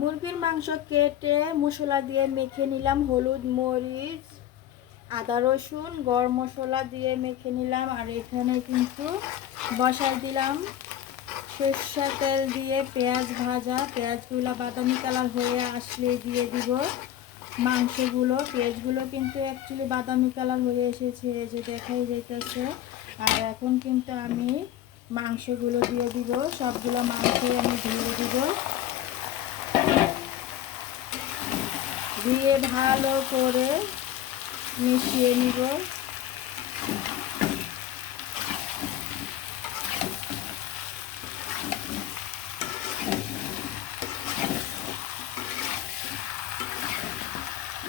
মুরগির মাংস কেটে মশলা দিয়ে মেখে নিলাম হলুদ মরিচ, আদা রসুন, গরম মশলা দিয়ে মেখে নিলাম, আর এখানে কিন্তু বসাই দিলাম সরষা তেল দিয়ে পেঁয়াজ ভাজা। পেঁয়াজগুলো বাদামি কালার হয়ে আসলে দিয়ে দিব। মাংসগুলো, পেঁয়াজগুলো কিন্তু অ্যাকচুয়ালি বাদামি কালার হয়ে এসেছে যে দেখাই যেতেছে আর এখন কিন্তু আমি মাংসগুলো দিয়ে দিব, সবগুলো মাংস আমি ধুয়ে দিব। দিয়ে ভালো করে মিশিয়ে নিব।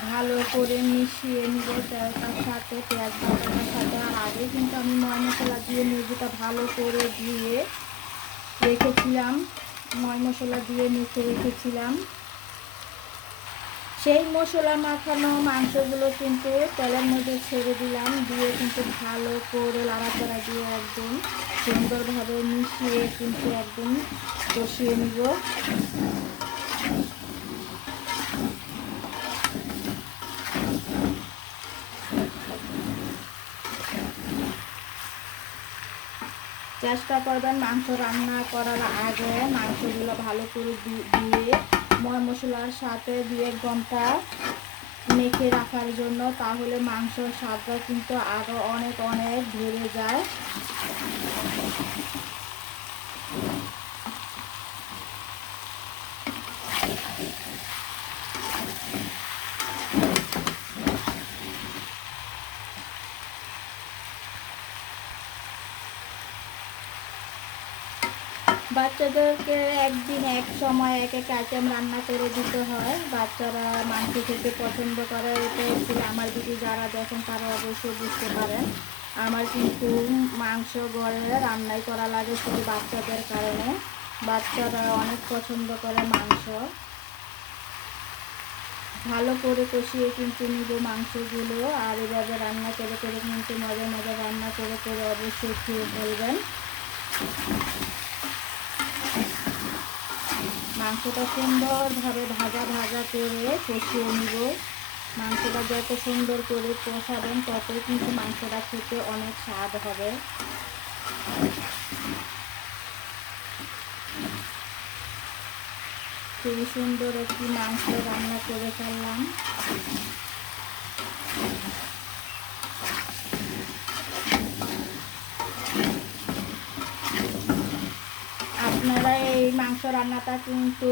ভালো করে মিশিয়ে নিব তার সাথে, পেঁয়াজ বাটাটার সাথে। আর আগে কিন্তু আমি ময় মশলা দিয়ে মুরগিটা ভালো করে ধুয়ে রেখেছিলাম। ময় মশলা দিয়ে মেখে রেখেছিলাম। সেই মশলা মাখানো মাংসগুলো কিন্তু তেলের মধ্যে ছেড়ে দিলাম, দিয়ে কিন্তু ভালো করে লাড়াচাড়া দিয়ে একদম সুন্দরভাবে মিশিয়ে কিন্তু একদম কষিয়ে নিব। চেষ্টা করবেন মাংস রান্না করার আগে মাংসগুলো ভালো করে দিয়ে ময় মশলার সাথে দু এক ঘণ্টা মেখে রাখার জন্য, তাহলে মাংসর স্বাদটা কিন্তু আরও অনেক অনেক বেড়ে যায়। বাচ্চাদেরকে একদিন এক সময় এক এক আইটেম রান্না করে দিতে হয়। বাচ্চারা মাংস খেতে পছন্দ করে এটা আমার দিদি যারা দেখেন তারা অবশ্যই বুঝতে পারেন। আমার কিন্তু মাংস গড়ে রান্নাই করা লাগে শুধু বাচ্চাদের কারণে। বাচ্চারা অনেক পছন্দ করে মাংস। ভালো করে কষিয়ে কিন্তু নিব মাংসগুলো আর এভাবে রান্না করে করে কিন্তু মজা মজা রান্না করে করে অবশ্যই খেয়ে ফেলবেন। মাংসটা সুন্দরভাবে ভাজা ভাজা করে কষিয়ে নিব। মাংসটা যত সুন্দর করে কষাবেন, ততই কিন্তু মাংসটা খেতে অনেক স্বাদ হবে। খুবই সুন্দর একটি মাংস রান্না করে ফেললাম আপনারা এই মাংস রান্নাটা কিন্তু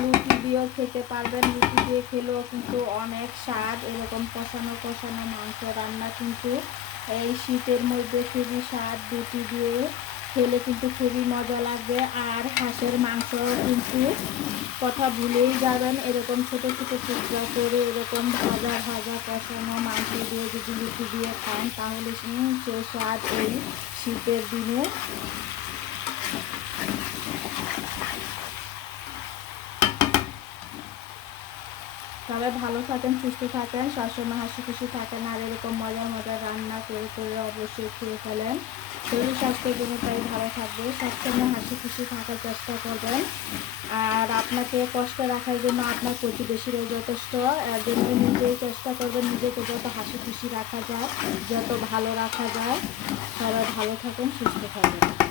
লুচি দিয়েও খেতে পারবেন। লুচি দিয়ে খেলেও কিন্তু অনেক স্বাদ। এরকম কষানো কষানো মাংস রান্না কিন্তু এই শীতের মধ্যে খুবই স্বাদ। রুটি দিয়ে খেলে কিন্তু খুবই মজা লাগবে। আর হাঁসের মাংস কিন্তু কথা ভুলেই যাবেন। এরকম ছোটো ছোটো টুকরা করে এরকম ভাজা ভাজা কষানো মাংস দিয়ে যদি লুচি দিয়ে খান, তাহলে সে স্বাদ এই শীতের দিনে সবাই ভালো থাকেন, সুস্থ থাকেন, সবসময় হাসি খুশি থাকেন আর এরকম মজার মজার রান্না করে করে অবশ্যই খেয়ে ফেলেন। শরীর স্বাস্থ্যের জন্য তাই ভালো থাকবে সবসময় হাসি খুশি থাকার চেষ্টা করবেন। আর আপনাকে কষ্ট রাখার জন্য আপনার প্রতিবেশীরাও যথেষ্ট জন্য নিজেই চেষ্টা করবেন নিজেকে যত হাসি খুশি রাখা যায়, যত ভালো রাখা যায়। সবাই ভালো থাকেন, সুস্থ থাকেন।